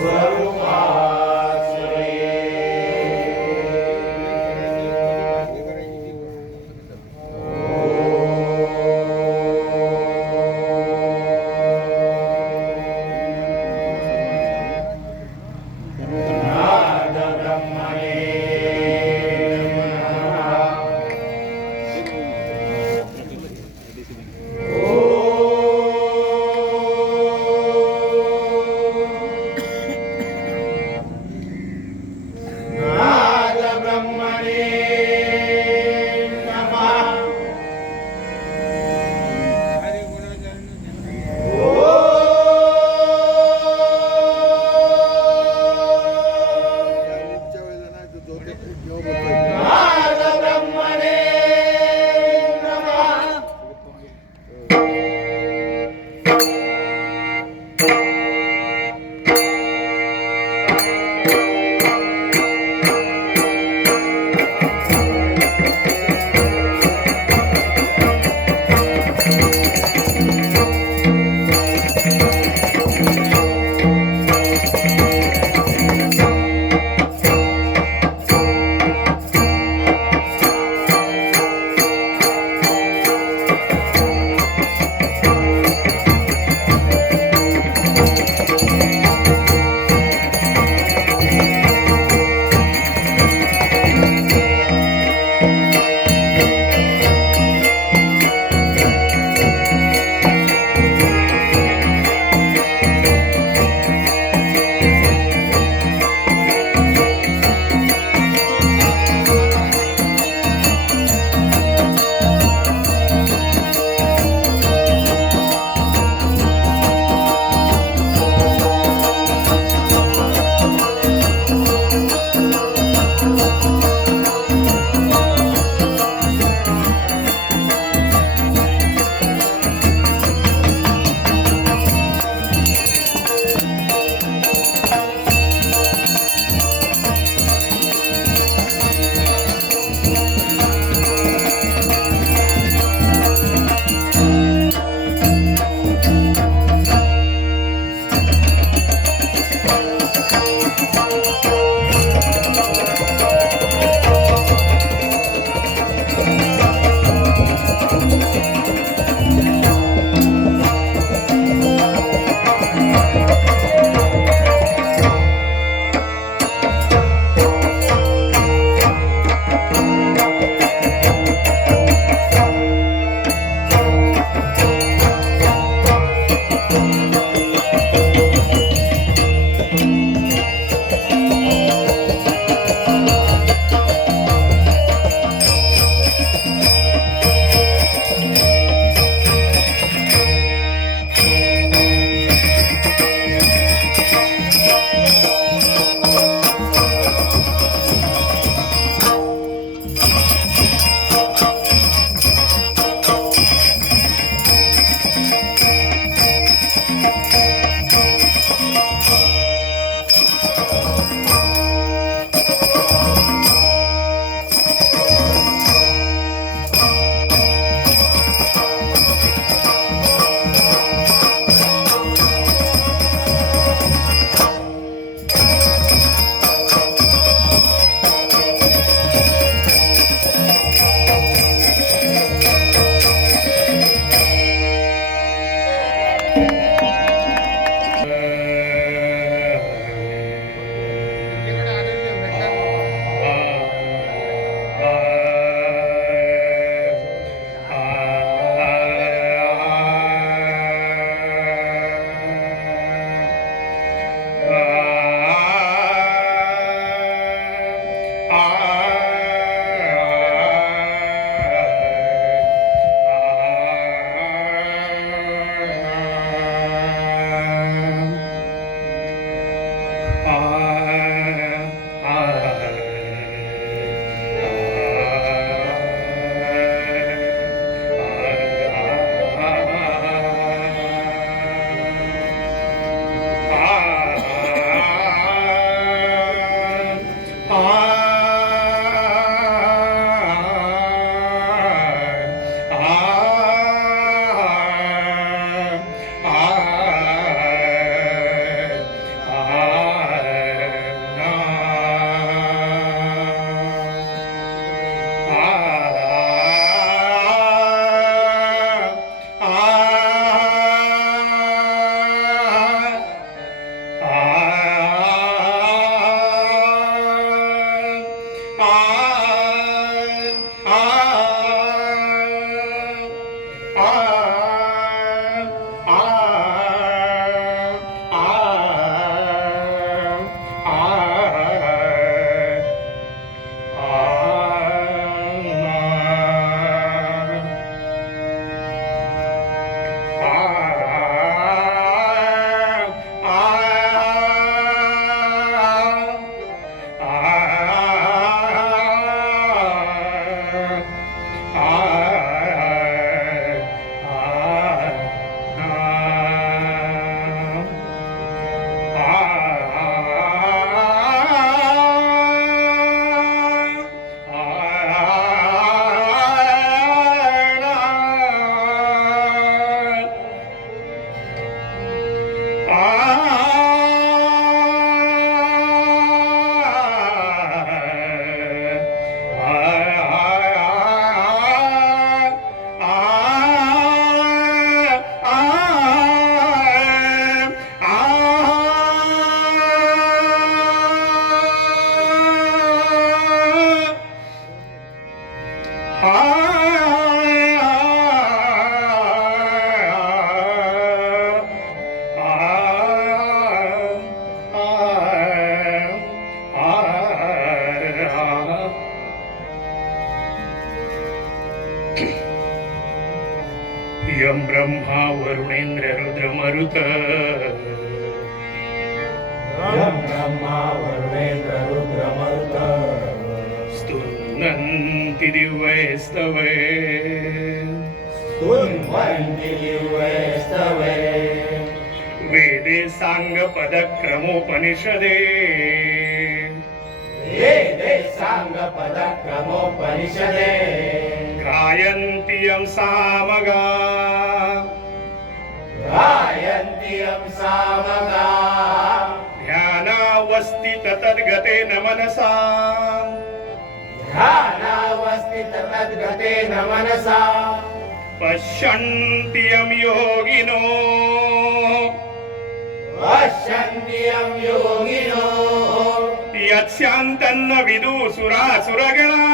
Santo Pai. वेदे सांग दिव्यैस्तवे वेदे साङ्गपदक्रमोपनिषदे वेदे साङ्गपदक्रमोपनिषदे गायन्ति सामगा गायन्त्यं सामगा सामगा ध्यानावस्थित तद्गतेन मनसा ध्यानावस्थित तद्गतेन मनसा। पश्यन्ति यं योगिनो। पश्यन्ति यं योगिनो। यस्यान्तन्न विदुसुरासुरगणा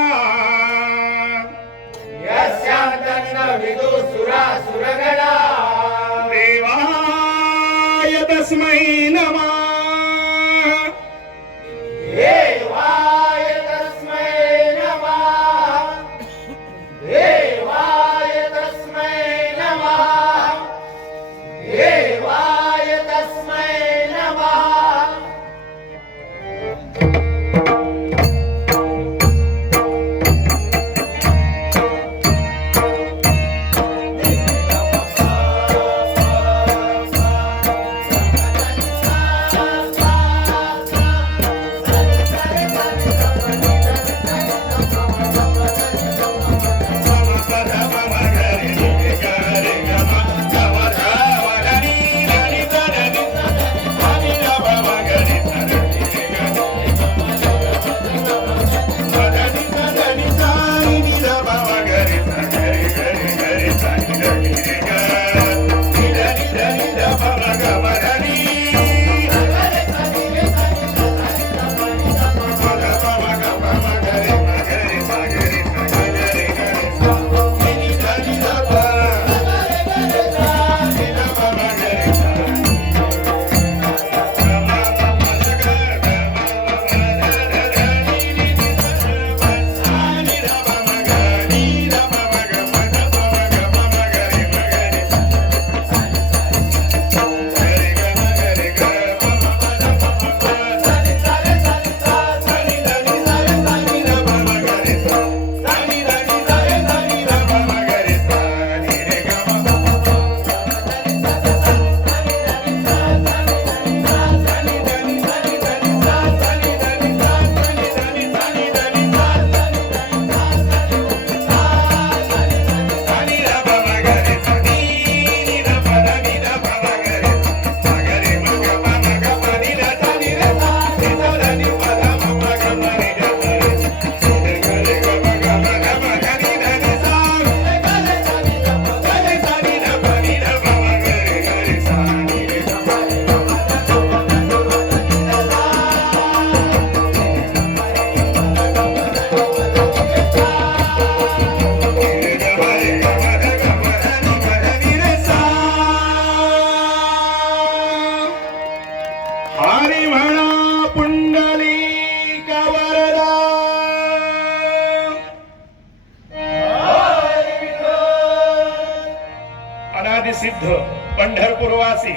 पंढरपूरवासी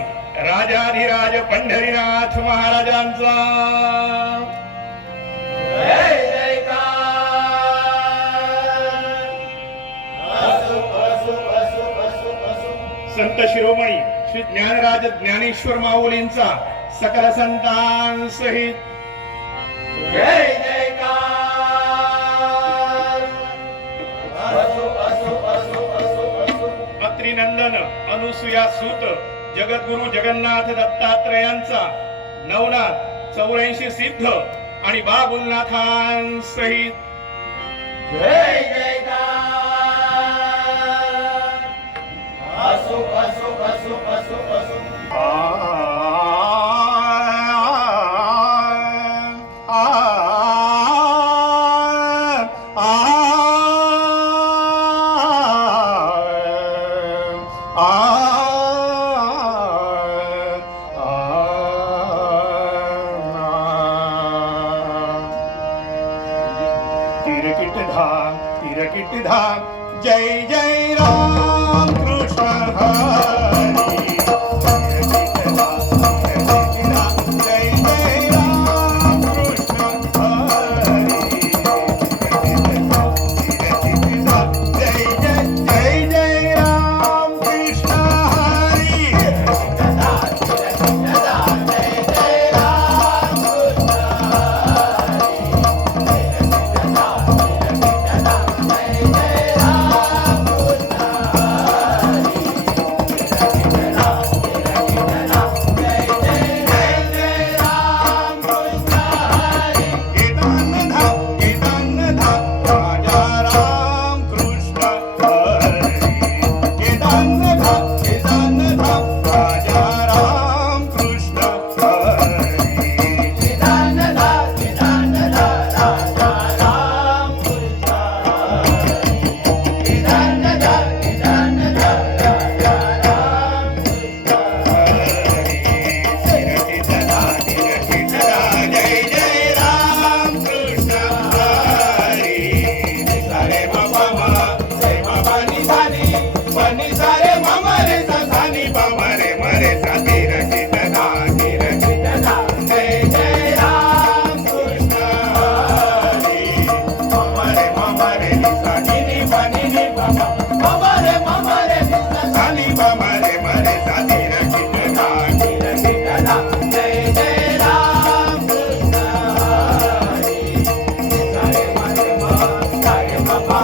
राजाधिराज पंढरीनाथ महाराजांचा. जय जयकार असो असो असो असो असो संत शिरोमणी श्री ज्ञानराज ज्ञानेश्वर माऊलींचा सकल संतांसहित जय या सूत जगद्गुरु जगन्नाथ दत्तात्रयांचा नवनाथ चौऱ्याऐंशी सिद्ध आणि बाबुलनाथांसहित. जय जयकार.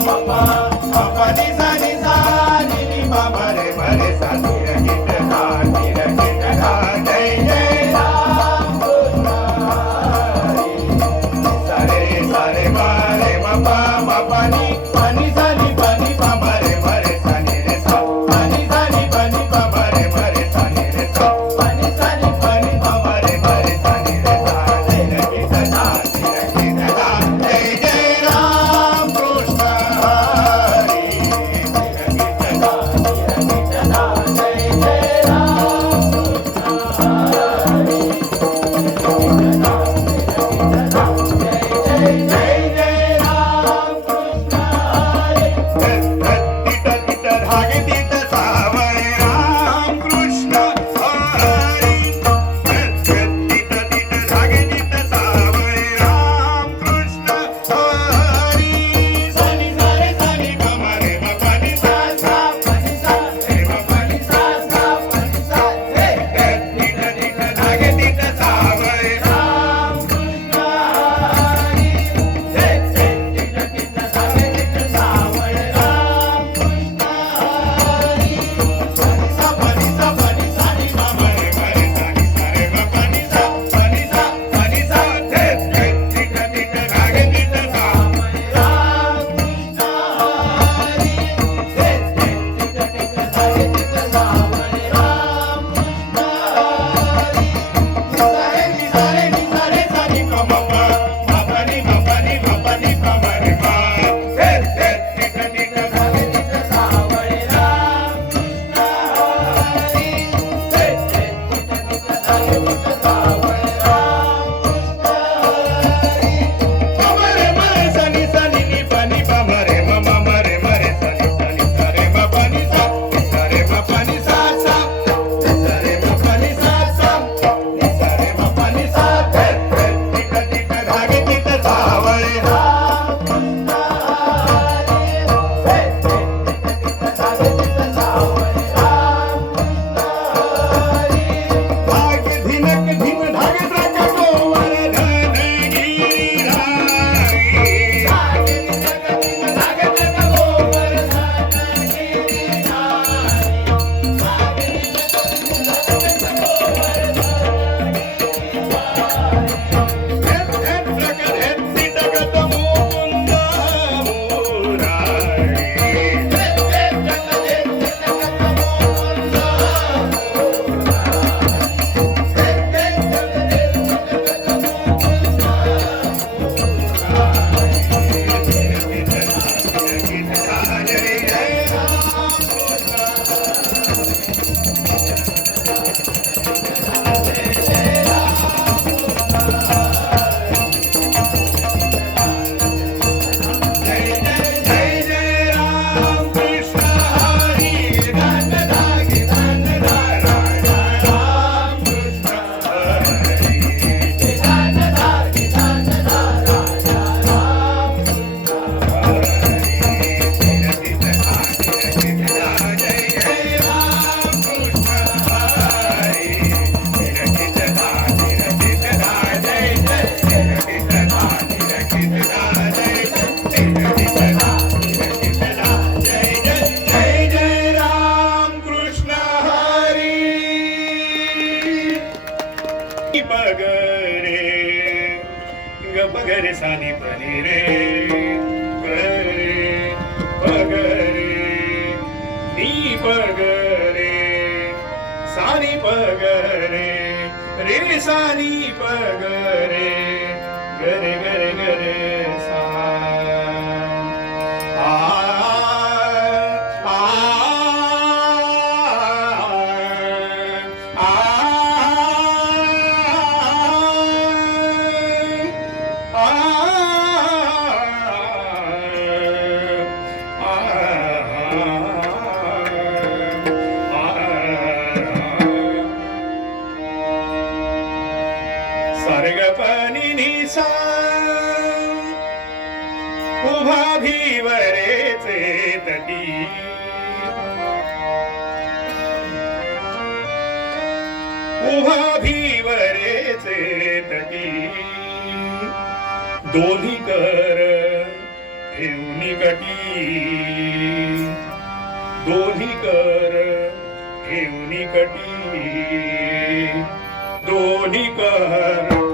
mama, papa, papa, दोन्ही कर ठेवून कटी. दोन्ही कर ठेवून कटी. दोन्ही कर.